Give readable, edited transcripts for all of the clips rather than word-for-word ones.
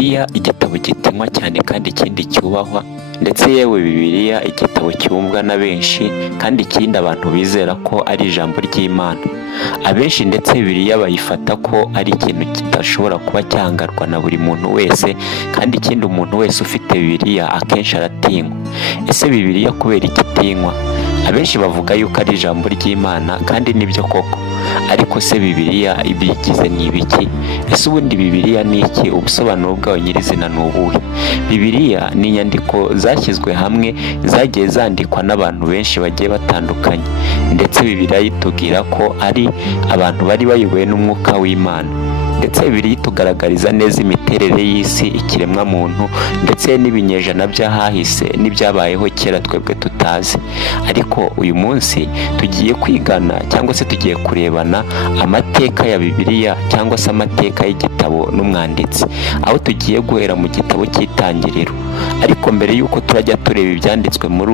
Bibiliya igitabo gitinywa cyane kandi ikindi cyubahwa, ndetse yewe Bibiliya igitabo cyumvwa na benshi kandi ikindi abantu bizera ko ari ijambo ry'Imana. Abenshi ndetse Bibiliya bayifata ko ari ikintu kidashobora kuba cyangarwa na buri muntu wese, kandi ikindi umuntu wese ufite Bibiliya akenshi aratinywa. Ese Bibiliya kubera iki itinywa? Abenshi bavuga yuko ari ijambo ry'Imana kandi nibyo koko, ariko se Bibiliya ibigize ni ibiki? Ese ubundi Bibiliya ni iki? Ubusobanuro bwayo nyirizina ni ubuhe? Bibiliya ni inyandiko zashyizwe hamwe zagiye zandikwa n'abantu benshi bagiye batandukanye, ndetse Bibiliya itubwira ko ari abantu bari bayobowe n'umwuka w'Imana. Ndetse Bibiliya itugaragariza neza imiterere y'isi, ikiremwa muntu, ndetse n'ibinyejana by'ahahise n'ibyabayeho kera twebwe tutazi. Ariko uyu munsi tugiye kwigana cyangwa se tugiye kurebana amateka ya Bibiliya cyangwa se amateka y'igitabo n'umwanditsi, aho tugiye guhera mu gitabo cy'Itangiriro. Ariko mbere y'uko turajya tureba ibyanditswe muri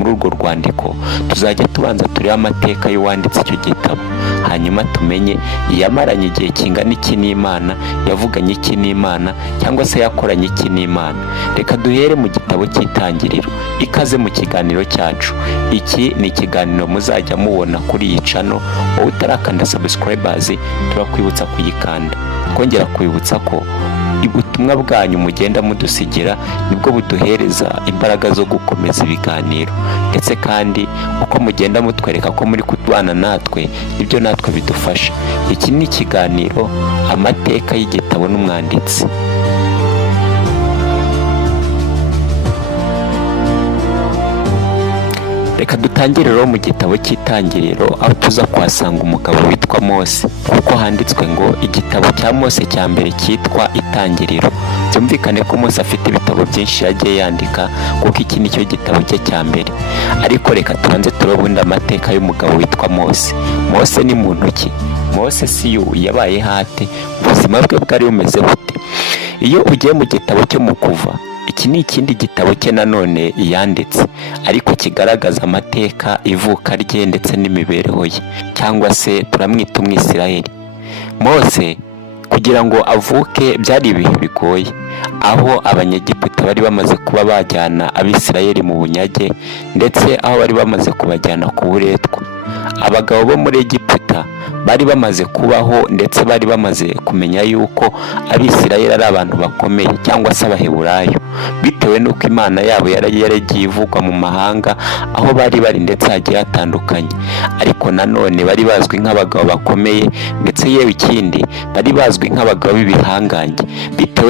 urwo rwandiko, tuzajya tubanza turebe amateka y'uwanditse icyo gitabo, hanyuma tumenye yamaranye igihe kingana iki n'Imana, yavuganye iki n'Imana, cyangwa se yakoranye iki n'Imana. Reka duhere mu gitabo cy'Itangiriro. Ikaze mu kiganiro cyacu. Iki ni ikiganiro muzajya mubona kuri iyi channel. Wowe utarakanda subscribers, turakwibutsa kuyikanda. Twongera kwibutsa ko ubutumwa bwanyu mugenda mudusigira nibwo buduhereza imbaraga zo gukomeza ibiganiro, ndetse kandi uko mugenda mutwereka ko muri kutubana natwe, ibyo natwe bidufasha. Iki ni ikiganiro amateka y'igitabo n'umwanditsi. Reka dutangire rero mu gitabo cy'Itangiriro, aho tuza kuhasanga umugabo witwa Mose, kuko handitswe ngo igitabo cya Mose cya mbere cyitwa Itangiriro. Byumvikane ko Mose afite ibitabo byinshi yagiye yandika, kuko iki nicyo gitabo cye cya mbere. Ariko reka tubanze turebe amateka y'umugabo witwa Mose. Mose ni muntu ki? Mose si yo yabaye hate? Ubuzima bwe bwari bumeze bute? Iyo ugiye mu gitabo cyo mu Kuva, iki ni ikindi gitabo cye nanone yanditse, ariko kigaragaza amateka, ivuka rye ndetse n'imibereho ye, cyangwa se turamwita Umwisirayeli. Mose kugira ngo avuke byari ibihe bigoye, aho Abanyegiputa bari bamaze kuba bajyana Abisirayeli mu bunyage, ndetse aho bari bamaze kubajyana ku buretwa. Abagabo bo muri Egiputa bari bamaze kubaho, ndetse bari bamaze kumenya yuko Abisirayeli ari abantu bakomeye, cyangwa se Abaheburayo, bitewe n'uko Imana yabo yaragiye ivugwa mu mahanga aho bari bari, ndetse hagiye hatandukanye. Ariko nanone bari bazwi nk'abagabo bakomeye, ndetse yewe ikindi bari bazwi nk'abagabo b'ibihangange, bitewe